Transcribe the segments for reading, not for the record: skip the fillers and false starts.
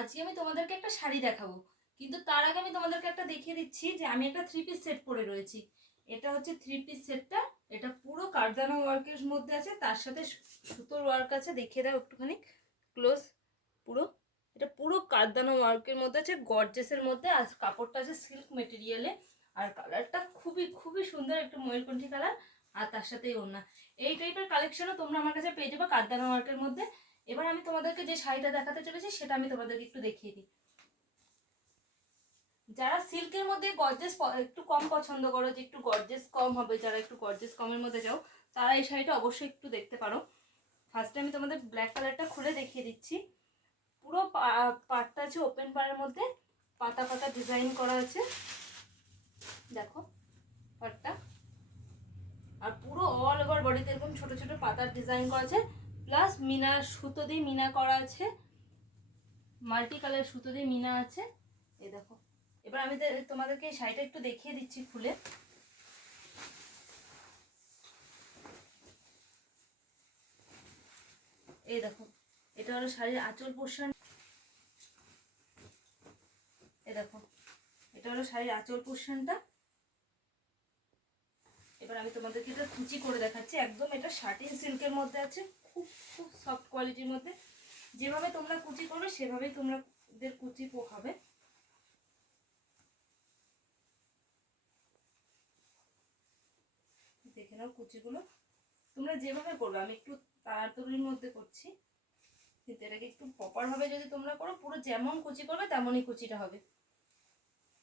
আজকে আমি তোমাদেরকে একটা শাড়ি দেখাবো, কিন্তু তার আগে আমি তোমাদেরকে একটা দেখিয়ে দিচ্ছি যে আমি একটা 3 পিস সেট পরে রয়েছি। এটা হচ্ছে 3 পিস সেটটা। এটা পুরো কারদানা ওয়ার্কের মধ্যে আছে, তার সাথে সুতোর ওয়ার্ক আছে। দেখিয়ে দাও একটুখানি ক্লোজ। পুরো এটা পুরো কারদানা ওয়ার্কের মধ্যে আছে, গর্জেসের মধ্যে। আর কাপড়টা আছে সিল্ক মেটেরিয়ালে। আর কালারটা খুবই খুবই সুন্দর, একটু ময়ূরকণ্ঠী কালার। আর তার সাথেই ওড়না। এই টাইপের কালেকশনও তোমরা আমার কাছে পেয়ে যাবে কারদানা ওয়ার্কের মধ্যে। এবার আমি তোমাদেরকে যে শাড়িটা দেখাতে চলেছি সেটা আমি তোমাদেরকে একটু দেখিয়ে দিই। যারা সিল্কের মধ্যে গর্জেস একটু কম পছন্দ করো, যে একটু গর্জেস কম হবে, যারা একটু গর্জেস কমের মধ্যে যাও, তারা এই শাড়িটা অবশ্যই একটু দেখতে পারো। ফার্স্টে আমি তোমাদের ব্ল্যাক কালারটা খুলে দেখিয়ে দিচ্ছি। পুরো পাটটা আছে ওপেন পাড়ের মধ্যে, পাতা পাতা ডিজাইন করা আছে, দেখো পাটটা। আর পুরো অল ওভার বডিতে এরকম ছোট ছোট পাতার ডিজাইন করা আছে, প্লাস মিনা সুতো দিয়ে মিনা করা আছে, মাল্টি কালার সুতো দিয়ে মিনা আছে। এই দেখো। এবার আমি তোমাদেরকে এই শাড়িটা একটু দেখিয়ে দিচ্ছি খুলে। এই দেখো, এটা হলো শাড়ির আঁচল পোর্শন। এই দেখো, এটা হলো শাড়ির আঁচল পোর্শনটা। এবার আমি তোমাদেরকে এটা কুচি করে দেখাচ্ছি। একদম এটা শাটিন সিল্কের মধ্যে আছে, খুব খুব সফট কোয়ালিটির মধ্যে। যেভাবে তোমরা কুচি করবে সেভাবেই তোমাদের কুচি হবে। দেখে নাও কুচিগুলো তোমরা যেভাবে করবে। আমি একটু তাড়াতাড়ির মধ্যে করছি, কিন্তু এটাকে একটু প্রপার ভাবে যদি তোমরা করো, পুরো যেমন কুচি করবে তেমনই কুচিটা হবে।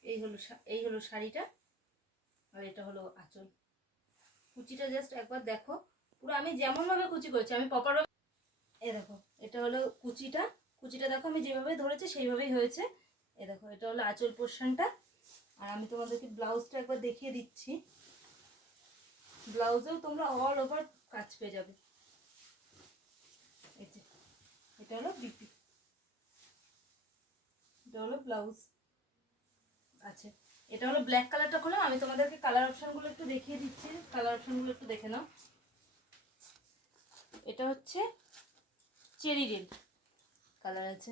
এই হলো শাড়িটা, আর এটা হলো আঁচল। কুচিটা জাস্ট একবার দেখো, পুরো আমি যেমন ভাবে কুচি করছি, আমি প্রপার ভাবে। এই দেখো, এটা হলো কুচিটা। কুচিটা দেখো আমি যেভাবে ধরেছি সেইভাবেই হয়েছে। এই দেখো, এটা হলো আঁচল পোর্শনটা। আর আমি তোমাদেরকে ব্লাউজটা একবার দেখিয়ে দিচ্ছি। ব্লাউজেও তোমরা অল ওভার কাজ পেয়ে যাবে। এই যে এটা হলো বিপি, এটা হলো ব্লাউজ আছে। এটা হলো ব্ল্যাক কালারটা। খুলে আমি তোমাদেরকে কালার অপশনগুলো একটু দেখিয়ে দিচ্ছি, কালার অপশনগুলো একটু দেখে নাও। এটা হচ্ছে চেরি রেড কালার আছে।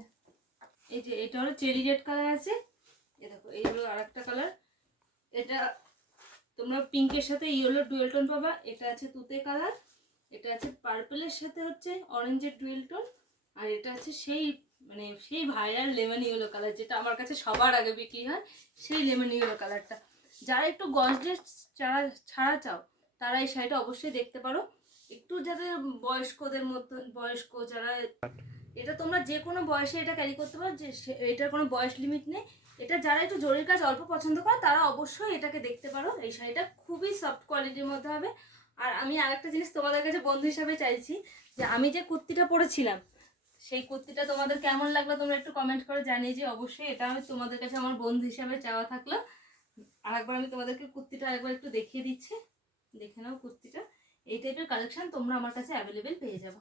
এই যে এটা হলো চেরি রেড কালার আছে। এই দেখো, এই হলো আর একটা কালার। এটা তোমরা পিঙ্কের সাথে ইয়েলো ডুয়েল টোন পাবা। এটা আছে তুতে কালার। এটা আছে পার্পলের সাথে হচ্ছে অরেঞ্জের ডুয়েল টোন। আর এটা আছে সেই ভাইরাল লেমন ইয়েলো কালার, যেটা আমার কাছে সবার আগে বিক্রি হয়, সেই লেমন ইয়েলো কালারটা। যারা একটু গর্জিয়াস ছাড়া চাও, তারা এই শাড়িটা অবশ্যই দেখতে পারো। একটু যাদের বয়স্কদের মধ্যে, বয়স্ক যারা, এটা তোমরা যে কোনো বয়সে এটা ক্যারি করতে পারো, যে এটার কোনো বয়স লিমিট নেই। এটা যারা একটু জরির কাজ অল্প পছন্দ করে, তারা অবশ্যই এটাকে দেখতে পারো। এই শাড়িটা খুবই সফট কোয়ালিটির মধ্যে হবে। আর আমি আরেকটা জিনিস তোমাদের কাছে বন্ধু হিসাবে চাইছি, যে আমি যে কুর্তিটা পরেছিলাম, সেই কুর্তিটা তোমাদের কেমন লাগলো তোমরা একটু কমেন্ট করে জানিয়ে যে। অবশ্যই এটা আমি তোমাদের কাছে আমার বন্ধু হিসাবে চাওয়া থাকলো। আর একবার আমি তোমাদেরকে কুর্তিটা একবার একটু দেখিয়ে দিচ্ছি, দেখে নাও কুর্তিটা। এই টাইপের কালেকশন তোমরা আমার কাছে অ্যাভেলেবেল পেয়ে যাবে।